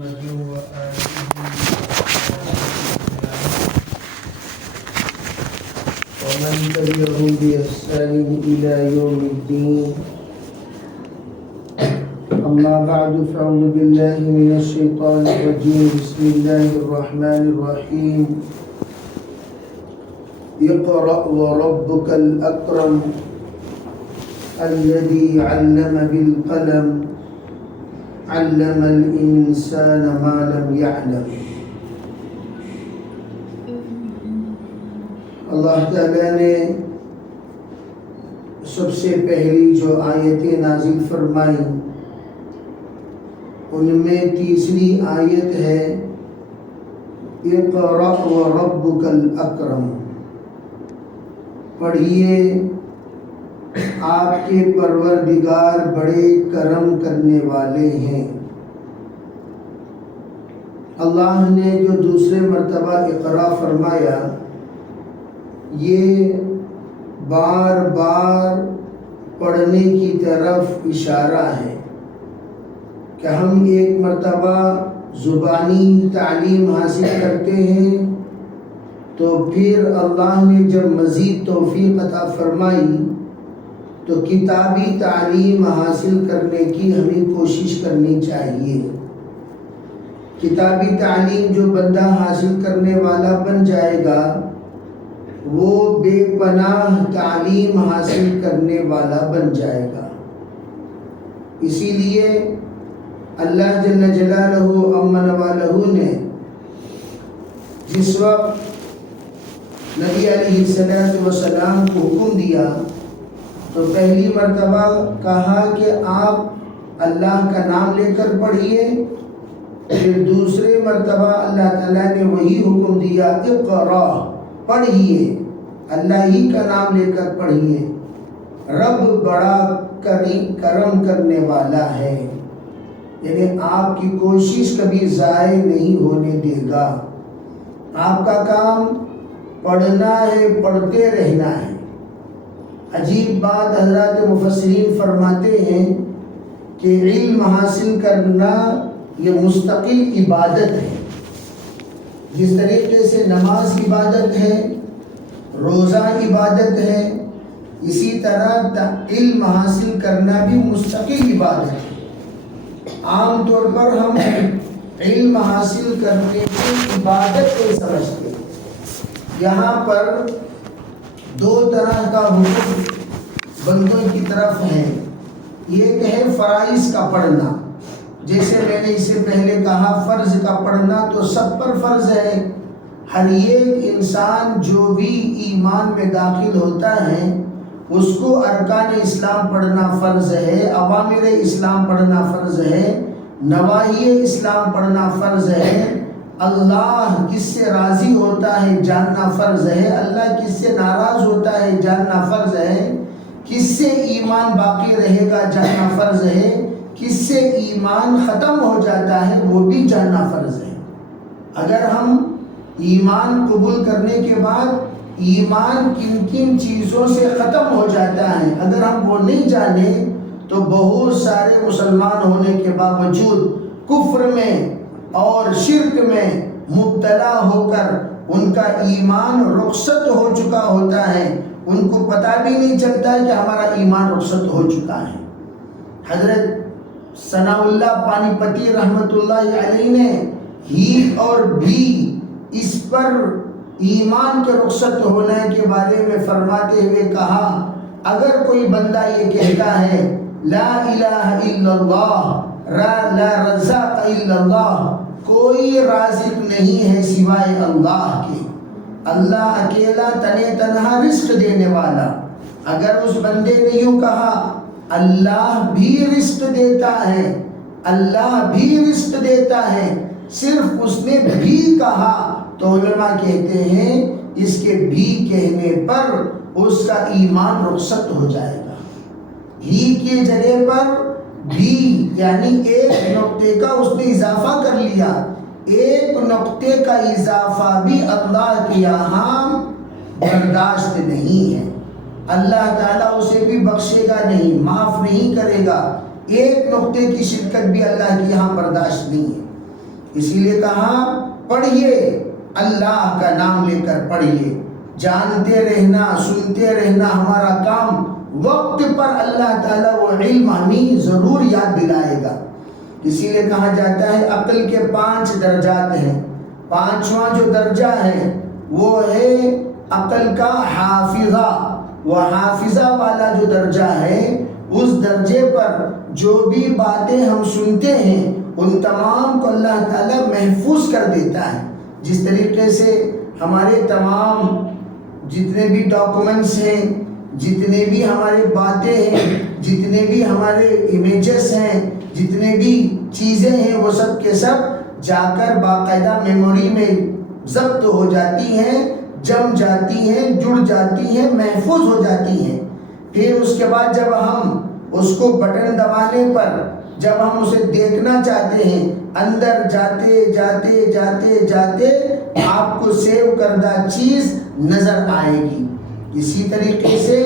محمد وآله ومن تبعهم بإحسان إلى يوم الدين. أما بعد فأعوذ بالله من الشيطان الرجيم. بسم الله الرحمن الرحيم. اقرأ وربك الأكرم الذي علم بالقلم علم الإنسان ما لم يعلم. اللہ تعالیٰ نے سب سے پہلی جو آیتیں نازل فرمائیں ان میں تیسری آیت ہے اقرأ وربک الاکرم. پڑھیے، آپ کے پروردگار بڑے کرم کرنے والے ہیں. اللہ نے جو دوسرے مرتبہ اقرا فرمایا، یہ بار بار پڑھنے کی طرف اشارہ ہے کہ ہم ایک مرتبہ زبانی تعلیم حاصل کرتے ہیں تو پھر اللہ نے جب مزید توفیق عطا فرمائی تو کتابی تعلیم حاصل کرنے کی ہمیں کوشش کرنی چاہیے. کتابی تعلیم جو بندہ حاصل کرنے والا بن جائے گا وہ بے پناہ تعلیم حاصل کرنے والا بن جائے گا. اسی لیے اللہ جل جلالہ امن والہ نے جس وقت نبی علیہ السلام کو حکم دیا تو پہلی مرتبہ کہا کہ آپ اللہ کا نام لے کر پڑھیے. پھر دوسرے مرتبہ اللہ تعالیٰ نے وہی حکم دیا اقرا، پڑھیے، اللہ ہی کا نام لے کر پڑھیے. رب بڑا کرم کرنے والا ہے، یعنی آپ کی کوشش کبھی ضائع نہیں ہونے دے گا. آپ کا کام پڑھنا ہے، پڑھتے رہنا ہے. عجیب بات حضرات مفسرین فرماتے ہیں کہ علم حاصل کرنا یہ مستقل عبادت ہے. جس طریقے سے نماز عبادت ہے، روزہ عبادت ہے، اسی طرح علم حاصل کرنا بھی مستقل عبادت ہے. عام طور پر ہم علم حاصل کرنے کی عبادت کو سمجھتے ہیں. یہاں پر دو طرح کا حکم بندوں کی طرف ہے. ایک ہے فرائض کا پڑھنا، جیسے میں نے اس سے پہلے کہا فرض کا پڑھنا تو سب پر فرض ہے. ہر ایک انسان جو بھی ایمان میں داخل ہوتا ہے اس کو ارکان اسلام پڑھنا فرض ہے، اوامر اسلام پڑھنا فرض ہے، نواہی اسلام پڑھنا فرض ہے. اللہ کس سے راضی ہوتا ہے جاننا فرض ہے، اللہ کس سے ناراض ہوتا ہے جاننا فرض ہے، کس سے ایمان باقی رہے گا جاننا فرض ہے، کس سے ایمان ختم ہو جاتا ہے وہ بھی جاننا فرض ہے. اگر ہم ایمان قبول کرنے کے بعد ایمان کن کن چیزوں سے ختم ہو جاتا ہے اگر ہم وہ نہیں جانیں تو بہت سارے مسلمان ہونے کے باوجود کفر میں اور شرک میں مبتلا ہو کر ان کا ایمان رخصت ہو چکا ہوتا ہے. ان کو پتہ بھی نہیں چلتا ہے کہ ہمارا ایمان رخصت ہو چکا ہے. حضرت ثناء اللہ پانی پتی رحمۃ اللہ علیہ نے ہی اور بھی اس پر ایمان کے رخصت ہونے کے بارے میں فرماتے ہوئے کہا، اگر کوئی بندہ یہ کہتا ہے لا الہ الا اللہ لا رزاق الا اللہ، کوئی رازق نہیں ہے سوائے اللہ کے، اللہ اکیلا تنے تنہا رزق دینے والا. اگر اس بندے نے یوں کہا اللہ بھی رزق دیتا ہے، اللہ بھی رزق دیتا ہے، صرف اس نے بھی کہا تو علماء کہتے ہیں اس کے بھی کہنے پر اس کا ایمان رخصت ہو جائے گا. ہی کی جگہ پر بھی یعنی ایک نقطے کا اس نے اضافہ کر لیا. ایک نقطے کا اضافہ بھی اللہ کے یہاں برداشت نہیں ہے. اللہ تعالیٰ اسے بھی بخشے گا نہیں، معاف نہیں کرے گا. ایک نقطے کی شرکت بھی اللہ کے یہاں برداشت نہیں ہے. اسی لیے کہا پڑھیے، اللہ کا نام لے کر پڑھیے، جانتے رہنا، سنتے رہنا ہمارا کام، وقت پر اللہ تعالیٰ وہ علم ہمیں ضرور یاد دلائے گا۔ اسی لیے کہا جاتا ہے عقل کے 5 درجات ہیں، 5واں جو درجہ ہے وہ ہے عقل کا حافظہ۔ وہ حافظہ والا جو درجہ ہے، اس درجے پر جو بھی باتیں ہم سنتے ہیں ان تمام کو اللہ تعالیٰ محفوظ کر دیتا ہے۔ جس طریقے سے ہمارے تمام جتنے بھی ڈاکومنٹس ہیں، جتنے بھی ہمارے باتیں ہیں، جتنے بھی ہمارے امیجز ہیں، جتنے بھی چیزیں ہیں، وہ سب کے سب جا کر باقاعدہ میموری میں ضبط ہو جاتی ہیں، جم جاتی ہیں، جڑ جاتی ہیں، محفوظ ہو جاتی ہیں۔ پھر اس کے بعد جب ہم اس کو بٹن دبانے پر جب ہم اسے دیکھنا چاہتے ہیں، اندر جاتے جاتے جاتے جاتے آپ کو سیو کردہ چیز نظر آئے گی۔ اسی طریقے سے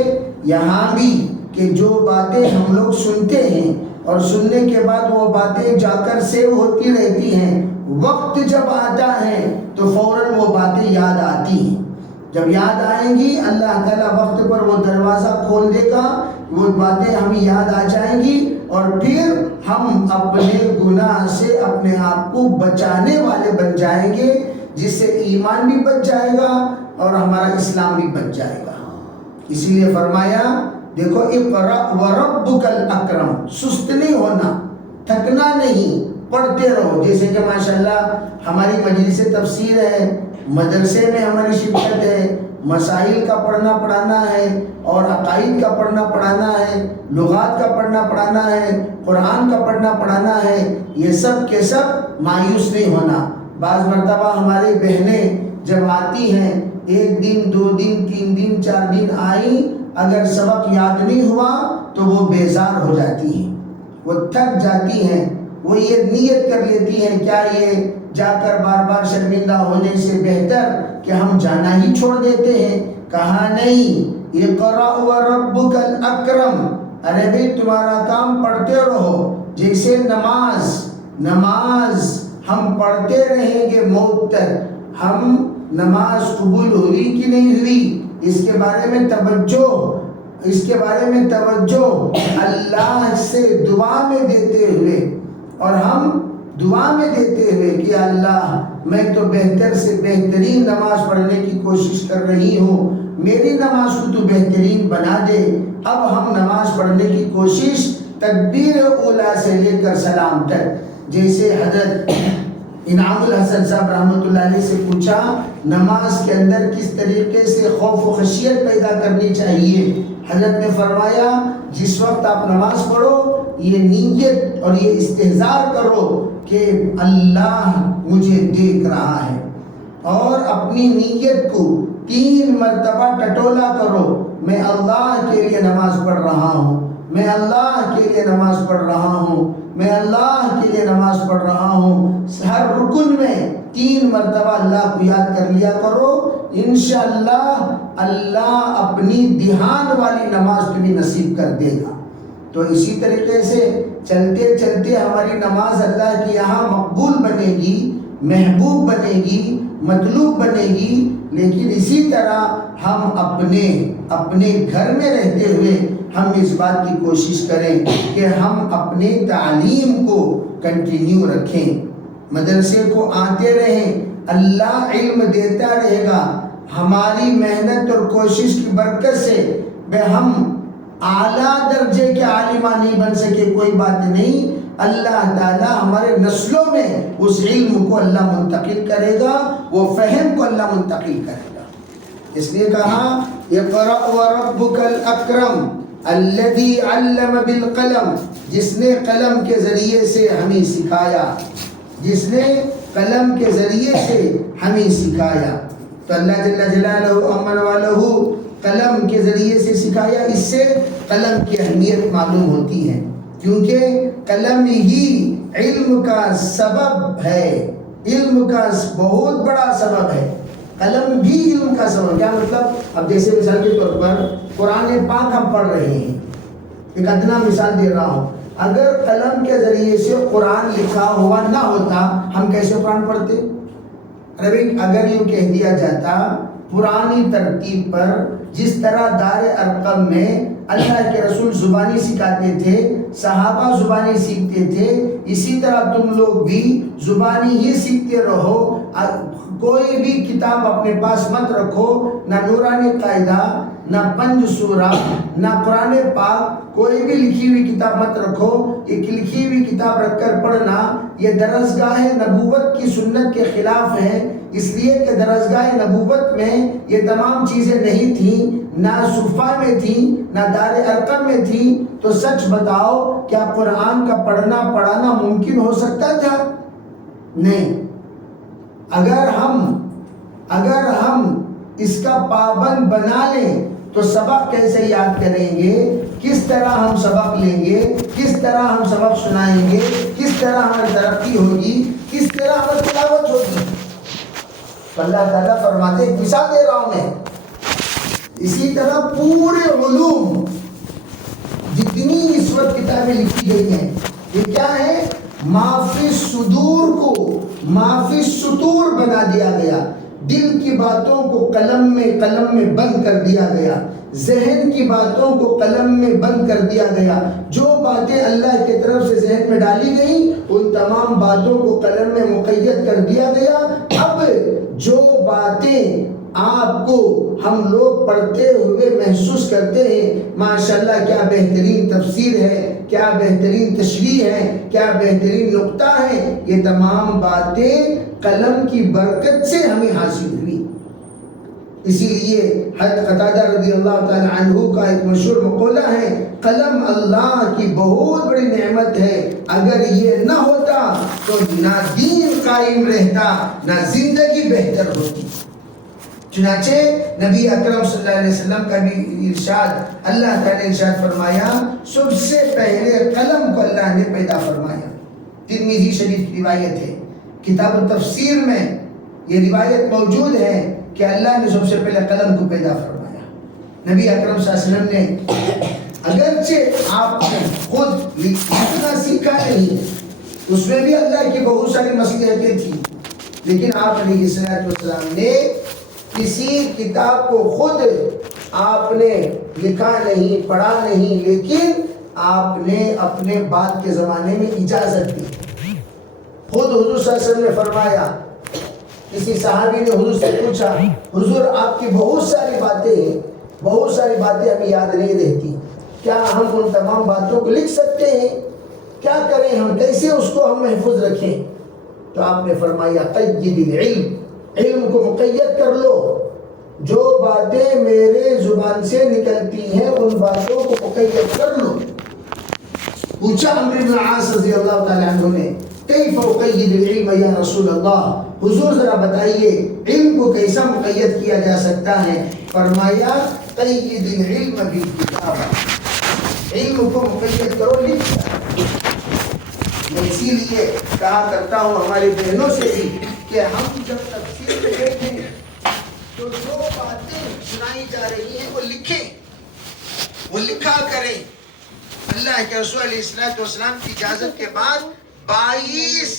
یہاں بھی کہ جو باتیں ہم لوگ سنتے ہیں اور سننے کے بعد وہ باتیں جا کر سیو ہوتی رہتی ہیں، وقت جب آتا ہے تو فوراً وہ باتیں یاد آتی ہیں۔ جب یاد آئیں گی اللہ تعالیٰ وقت پر وہ دروازہ کھول دے گا، وہ باتیں ہمیں یاد آ جائیں گی، اور پھر ہم اپنے گناہ سے اپنے آپ کو بچانے والے بن جائیں گے، جس سے ایمان بھی بچ جائے گا اور ہمارا اسلام بھی بچ جائے گا۔ اسی لیے فرمایا دیکھو اقرأ وربک الاکرم، سست نہیں ہونا، تھکنا نہیں، پڑھتے رہو۔ جیسے کہ ماشاءاللہ ہماری مجلس تفسیر ہے، مدرسے میں ہماری شرکت ہے، مسائل کا پڑھنا پڑھانا ہے، اور عقائد کا پڑھنا پڑھانا ہے، لغات کا پڑھنا پڑھانا ہے، قرآن کا پڑھنا پڑھانا ہے، یہ سب کے سب مایوس نہیں ہونا۔ بعض مرتبہ ہماری بہنیں جب آتی ہیں، 1 دن 2 دن 3 دن 4 دن آئیں، اگر سبق یاد نہیں ہوا تو وہ بیزار ہو جاتی ہیں، وہ تھک جاتی ہیں، وہ یہ نیت کر لیتی ہیں کیا یہ جا کر بار بار شرمندہ ہونے سے بہتر کہ ہم جانا ہی چھوڑ دیتے ہیں۔ کہا نہیں، اقرأ وربک الاکرم، ارے بھئی تمہارا کام پڑھتے رہو۔ جیسے نماز ہم پڑھتے رہیں گے موت تک، ہم نماز قبول ہوئی کہ نہیں ہوئی اس کے بارے میں توجہ اللہ سے دعا میں دیتے ہوئے، اور ہم دعا میں دیتے ہوئے کہ اللہ میں تو بہتر سے بہترین نماز پڑھنے کی کوشش کر رہی ہوں، میری نماز کو تو بہترین بنا دے۔ اب ہم نماز پڑھنے کی کوشش تکبیر اولیٰ سے لے کر سلام تک، جیسے حضرت انعام الحسن صاحب رحمۃ اللہ علیہ سے پوچھا نماز کے اندر کس طریقے سے خوف و خشیت پیدا کرنی چاہیے، حضرت نے فرمایا جس وقت آپ نماز پڑھو یہ نیت اور یہ استحضار کرو کہ اللہ مجھے دیکھ رہا ہے، اور اپنی نیت کو 3 مرتبہ ٹٹولا کرو، میں اللہ کے لیے نماز پڑھ رہا ہوں، میں اللہ کے لیے نماز پڑھ رہا ہوں، میں اللہ کے لیے نماز پڑھ رہا ہوں۔ ہر رکن میں 3 مرتبہ اللہ کو یاد کر لیا کرو، انشاءاللہ اللہ اپنی دھیان والی نماز تمہیں نصیب کر دے گا۔ تو اسی طریقے سے چلتے چلتے ہماری نماز اللہ کے یہاں مقبول بنے گی، محبوب بنے گی، مطلوب بنے گی۔ لیکن اسی طرح ہم اپنے گھر میں رہتے ہوئے ہم اس بات کی کوشش کریں کہ ہم اپنے تعلیم کو کنٹینیو رکھیں، مدرسے کو آتے رہیں، اللہ علم دیتا رہے گا۔ ہماری محنت اور کوشش کی برکت سے ہم اعلیٰ درجے کے عالمہ نہیں بن سکے، کوئی بات نہیں، اللہ تعالیٰ ہمارے نسلوں میں اس علم کو اللہ منتقل کرے گا، وہ فہم کو اللہ منتقل کرے گا۔ اس لیے کہا اقرأ وربک الاکرم الذی علم بالقلم، جس نے قلم کے ذریعے سے ہمیں سکھایا، جس نے قلم کے ذریعے سے ہمیں سکھایا۔ تو اللہ جل جلالہ امن والہ قلم کے ذریعے سے سکھایا، اس سے قلم کی اہمیت معلوم ہوتی ہے، کیونکہ قلم ہی علم کا سبب ہے، علم کا بہت بڑا سبب ہے، قلم بھی علم کا سبب۔ کیا مطلب؟ اب جیسے مثال کے طور پر قرآن پاک ہم پڑھ رہے ہیں، ایک ادنا مثال دے رہا ہوں، اگر قلم کے ذریعے سے قرآن لکھا ہوا نہ ہوتا ہم کیسے قرآن پڑھتے؟ اگر یوں کہہ دیا جاتا پرانی ترتیب پر جس طرح دار ارقم میں اللہ کے رسول زبانی سکھاتے تھے، صحابہ زبانی سیکھتے تھے، اسی طرح تم لوگ بھی زبانی ہی سیکھتے رہو، کوئی بھی کتاب اپنے پاس مت رکھو، نہ نورانی قاعدہ، نہ پنج سورہ، نہ قرآن پاک، کوئی بھی لکھی ہوئی کتاب مت رکھو۔ ایک لکھی ہوئی کتاب رکھ کر پڑھنا یہ درسگاہ نبوت کی سنت کے خلاف ہے، اس لیے کہ درسگاہ نبوت میں یہ تمام چیزیں نہیں تھیں، نہ صفہ میں تھیں، نہ دار ارقم میں تھیں۔ تو سچ بتاؤ کیا قرآن کا پڑھنا پڑھانا ممکن ہو سکتا تھا؟ نہیں۔ اگر ہم اس کا پابند بنا لیں تو سبق کیسے یاد کریں گے؟ کس طرح ہم سبق لیں گے؟ کس طرح ہم سبق سنائیں گے؟ کس طرح ہماری ترقی ہوگی؟ کس طرح ہماری تلاوت ہوگی؟ اللہ تعالیٰ فرماتے، ایک مثال دے رہا ہوں میں، اسی طرح پورے علوم جتنی اس وقت کتابیں لکھی گئی ہیں یہ کیا ہے؟ معافی صدور کو معافی سطور بنا دیا گیا، دل کی باتوں کو قلم میں بند کر دیا گیا، ذہن کی باتوں کو قلم میں بند کر دیا گیا۔ جو باتیں اللہ کی طرف سے ذہن میں ڈالی گئیں ان تمام باتوں کو قلم میں مقید کر دیا گیا۔ اب جو باتیں آپ کو ہم لوگ پڑھتے ہوئے محسوس کرتے ہیں، ماشاءاللہ کیا بہترین تفسیر ہے، کیا بہترین تشریح ہے، کیا بہترین نقطہ ہے، یہ تمام باتیں قلم کی برکت سے ہمیں حاصل ہوئی۔ اسی لیے حضرت قتادہ رضی اللہ تعالی عنہ کا ایک مشہور مقولہ ہے، قلم اللہ کی بہت بڑی نعمت ہے، اگر یہ نہ ہوتا تو نہ دین قائم رہتا نہ زندگی بہتر ہوتی۔ چنانچہ نبی اکرم صلی اللہ علیہ وسلم کا بھی ارشاد، اللہ تعالی نے ارشاد فرمایا، سب سے پہلے قلم کو اللہ نے پیدا فرمایا۔ ترمذی شریف کی روایت ہے، کتاب التفسیر میں یہ روایت موجود ہے کہ اللہ نے سب سے پہلے قلم کو پیدا فرمایا۔ نبی اکرم صلی اللہ علیہ وسلم نے اگرچہ آپ نے خود لکھنا سیکھا نہیں، اس میں بھی اللہ کی بہت ساری مصلحتیں تھیں، لیکن آپ علیہ السلام نے کسی کتاب کو خود آپ نے لکھا نہیں، پڑھا نہیں، لیکن آپ نے اپنے بعد کے زمانے میں اجازت دی۔ خود حضور صلی اللہ علیہ وسلم نے فرمایا، کسی صحابی نے حضور سے پوچھا، حضور آپ کی بہت ساری باتیں ہمیں یاد نہیں رہتی، کیا ہم ان تمام باتوں کو لکھ سکتے ہیں؟ کیا کریں ہم، کیسے اس کو ہم محفوظ رکھیں؟ تو آپ نے فرمایا، قید العلم، علم کو مقید کر لو، جو باتیں میرے زبان سے نکلتی ہیں ان باتوں کو مقید کر لو۔ پوچھا عمرو بن العاص رضی اللہ تعالی عنہ نے، کیف اقید العلم یا رسول اللہ، حضور ذرا بتائیے علم کو کیسا مقید کیا جا سکتا ہے؟ فرمایا، قید العلم بالکتاب، علم کو مقید کرو لکھ کر۔ میں اسی لیے کہا کرتا ہوں ہماری بہنوں سے بھی کہ ہم جب تفسیر میں بیٹھیں تو جو باتیں سنائی جا رہی ہیں وہ لکھیں، وہ لکھا کریں۔ اللہ کے رسول علیہ السلام کی اجازت کے بعد 22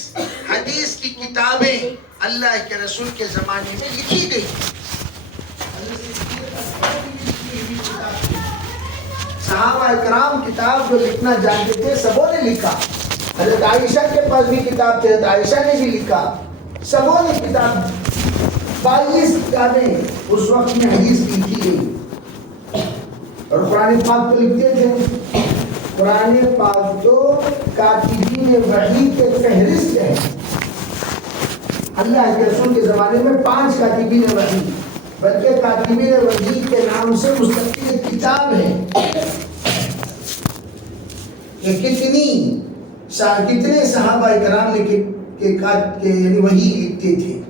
حدیث کی کتابیں اللہ کے رسول کے زمانے میں لکھی گئی۔ صحابہ اکرام کتاب جو لکھنا جانتے تھے سبوں نے لکھا، حضرت عائشہ کے پاس بھی کتاب تھی، حضرت عائشہ نے بھی لکھا، سبوں نے کتاب 22 کتابیں اس وقت میں حدیث کی لکھی گئی۔ اور قرآن پاک تو لکھتے تھے، قرآن پاک تو کاتبین وحی کے فہرست ہے۔ اللہ کے رسول کے زمانے میں 5 کاتبین وحی، بلکہ کاتبین وحی کے نام سے مستقل ایک کتاب ہے کہ کتنے صحابہ کرام نے یعنی وحی لکھتے تھے۔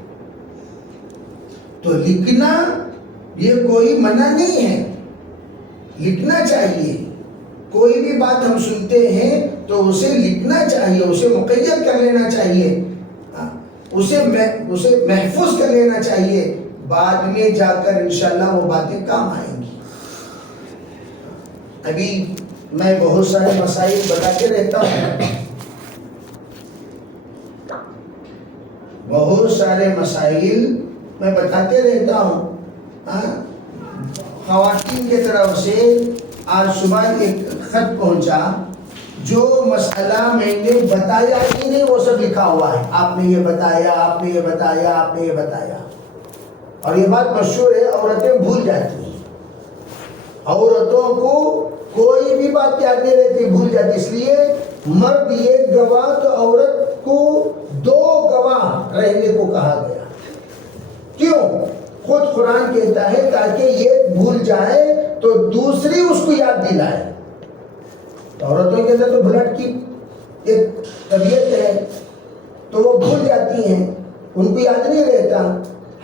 تو لکھنا یہ کوئی منع نہیں ہے، لکھنا چاہیے۔ کوئی بھی بات ہم سنتے ہیں تو اسے لکھنا چاہیے، اسے مقید کر لینا چاہیے، اسے محفوظ کر لینا چاہیے، بعد میں جا کر انشاءاللہ وہ باتیں کام آئیں گی۔ ابھی میں بہت سارے مسائل بتاتے رہتا ہوں، بہت سارے مسائل میں بتاتے رہتا ہوں۔ خواتین کی طرف سے آج صبح ایک خط پہنچا، جو مسئلہ میں نے بتایا ہی نہیں وہ سب لکھا ہوا ہے، آپ نے یہ بتایا، آپ نے یہ بتایا، آپ نے یہ بتایا۔ اور یہ بات مشہور ہے، عورتیں بھول جاتی ہیں، عورتوں کو کوئی بھی بات یاد نہیں رہتی، بھول جاتی۔ اس لیے مرد ایک گواہ تو عورت کو 2 گواہ رہنے کو کہا گیا۔ کیوں؟ خود قرآن کہتا ہے تاکہ یہ بھول جائے تو دوسری اس کو یاد دلائے۔ عورتوں کے اندر تو بھلٹ کی ایک طبیعت ہے، تو وہ بھول جاتی ہیں، ان کو یاد نہیں رہتا۔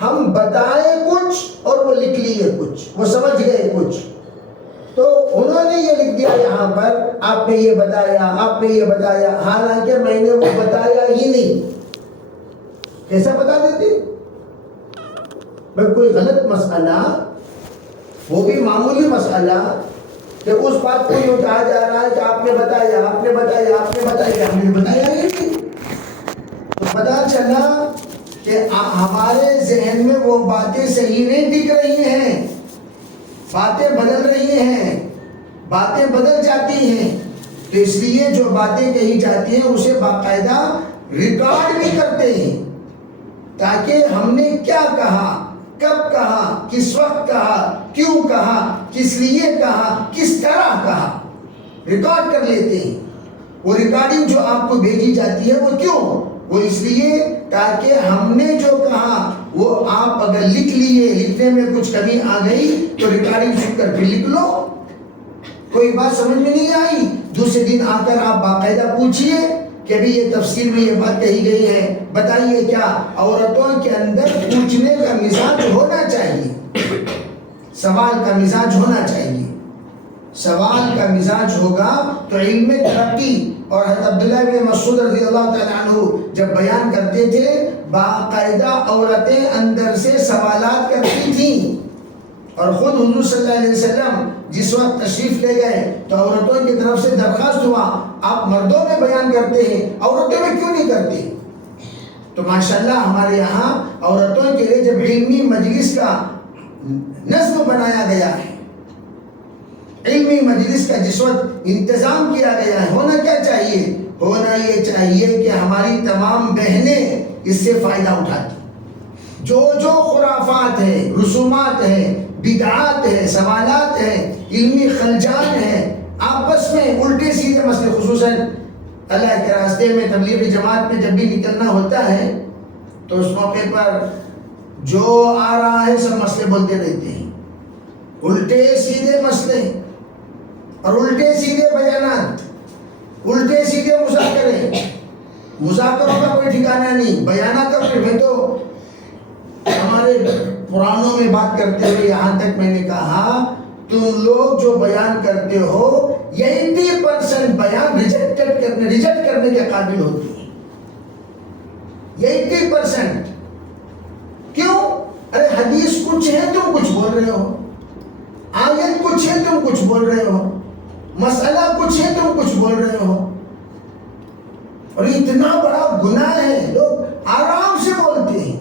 ہم بتائے کچھ اور وہ لکھ لیے کچھ، وہ سمجھ گئے کچھ، تو انہوں نے یہ لکھ دیا یہاں پر آپ نے یہ بتایا، آپ نے یہ بتایا، حالانکہ میں نے وہ بتایا ہی نہیں۔ کیسا بتا دیتے؟ کوئی غلط مسئلہ، وہ بھی معمولی مسئلہ، کہ اس بات کو یہ کہا جا رہا ہے کہ آپ نے بتایا، آپ نے بتایا، آپ نے بتایا، ہم نے بتایا ہی نہیں۔ تو پتا چلا کہ ہمارے ذہن میں وہ باتیں صحیح نہیں دکھ رہی ہیں، باتیں بدل رہی ہیں، باتیں بدل جاتی ہیں۔ تو اس لیے جو باتیں کہی جاتی ہیں اسے باقاعدہ ریکارڈ بھی کرتے ہیں، تاکہ ہم نے کیا کہا، کب کہا، کس وقت کہا، کیوں کہا، کس لیے کہا، کس طرح کہا، ریکارڈ کر لیتے ہیں۔ وہ ریکارڈنگ جو آپ کو بھیجی جاتی ہے وہ کیوں؟ وہ اس لیے تاکہ ہم نے جو کہا وہ آپ اگر لکھ لیے، لکھنے میں کچھ کمی آ گئی تو ریکارڈنگ سن کر پھر لکھ لو۔ کوئی بات سمجھ میں نہیں آئی، دوسرے دن آ کر آپ باقاعدہ پوچھئے کہ بھی یہ تفسیر میں یہ بات کہی گئی ہے، بتائیے کیا۔ عورتوں کے اندر پوچھنے کا مزاج ہونا چاہیے، سوال کا مزاج ہونا چاہیے۔ سوال کا مزاج ہوگا تو علم میں ترقی۔ اور حضرت عبداللہ بن مسعود رضی اللہ تعالیٰ عنہ جب بیان کرتے تھے، باقاعدہ عورتیں اندر سے سوالات کرتی تھیں، اور خود حضور صلی اللہ علیہ وسلم جس وقت تشریف لے گئے تو عورتوں کی طرف سے درخواست ہوا، آپ مردوں میں بیان کرتے ہیں، عورتوں میں کیوں نہیں کرتے؟ تو ماشاءاللہ ہمارے یہاں عورتوں کے لیے جب علمی مجلس کا نظم بنایا گیا ہے، علمی مجلس کا جس وقت انتظام کیا گیا ہے، ہونا کیا چاہیے؟ ہونا یہ چاہیے کہ ہماری تمام بہنیں اس سے فائدہ اٹھاتی، جو خرافات ہیں، رسومات ہیں، بدعات ہیں، سوالات ہیں، علمی خلجان ہیں، آپس میں الٹے سیدھے مسئلے، خصوصاً اللہ کے راستے میں تبلیغی جماعت میں جب بھی نکلنا ہوتا ہے تو اس موقع پر جو آ رہا ہے سب مسئلے بولتے رہتے ہیں، الٹے سیدھے مسئلے اور الٹے سیدھے بیانات، الٹے سیدھے مذاکرے، مذاکروں کا کوئی ٹھکانہ نہیں، بیانات کا کوئی۔ میں تو ہمارے پرانوں میں بات کرتے ہوئے یہاں تک میں نے کہا، تم لوگ جو بیان کرتے ہو 80% بیان ریجیکٹ کرنے کے قابل ہوتی ہے، 80%۔ کیوں؟ ارے حدیث کچھ ہے تم کچھ بول رہے ہو، آیت کچھ ہے تم کچھ بول رہے ہو، مسئلہ کچھ ہے تم کچھ بول رہے ہو، اور اتنا بڑا گناہ ہے، لوگ آرام سے بولتے ہیں۔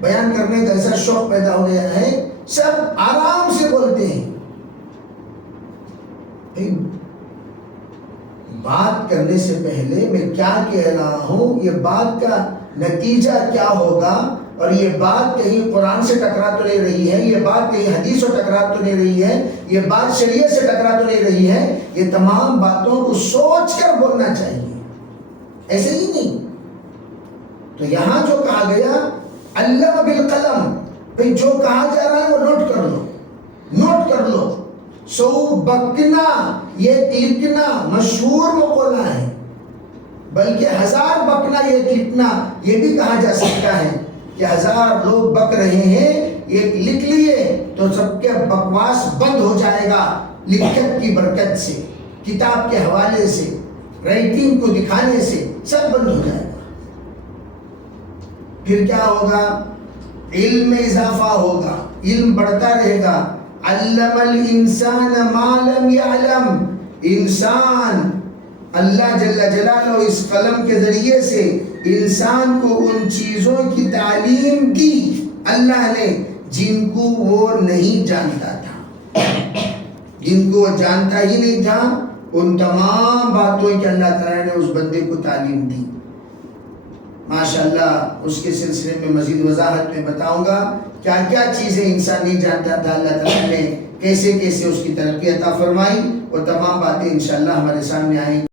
بیان کرنے کا ایسا شوق پیدا ہو گیا ہے، سب آرام سے بولتے ہیں۔ بات کرنے سے پہلے میں کیا کہہ رہا ہوں، یہ بات کا نتیجہ کیا ہوگا، اور یہ بات کہیں قرآن سے ٹکرا تو نہیں رہی ہے، یہ بات کہیں حدیث سے ٹکرا تو نہیں رہی ہے، یہ بات شریعت سے ٹکرا تو نہیں رہی ہے، یہ تمام باتوں کو سوچ کر بولنا چاہیے، ایسے ہی نہیں۔ تو یہاں جو کہا گیا علم بالقلم، بھئی جو کہا جا رہا ہے وہ نوٹ کر لو، نوٹ کر لو۔ سو بکنا یہ لکھنا مشہور مقولہ ہے، بلکہ 1000 بکنا یہ لکھنا یہ بھی کہا جا سکتا ہے کہ 1000 لوگ بک رہے ہیں، ایک لکھ لیے تو سب کے بکواس بند ہو جائے گا، لکھت کی برکت سے، کتاب کے حوالے سے، رائٹنگ کو دکھانے سے سب بند ہو جائے گا۔ پھر کیا ہوگا؟ علم میں اضافہ ہوگا، علم بڑھتا رہے گا، علم الانسان ما لم یعلم، انسان اللہ جل جلالہ اس قلم کے ذریعے سے انسان کو ان چیزوں کی تعلیم دی اللہ نے جن کو وہ نہیں جانتا تھا، جن کو وہ جانتا ہی نہیں تھا، ان تمام باتوں کی اللہ تعالیٰ نے اس بندے کو تعلیم دی۔ ماشاءاللہ اس کے سلسلے میں مزید وضاحت میں بتاؤں گا کیا کیا چیزیں انسان نہیں جانتا تھا، اللہ تعالیٰ نے کیسے کیسے اس کی ترقی عطا فرمائی، وہ تمام باتیں انشاءاللہ ہمارے سامنے آئیں گی۔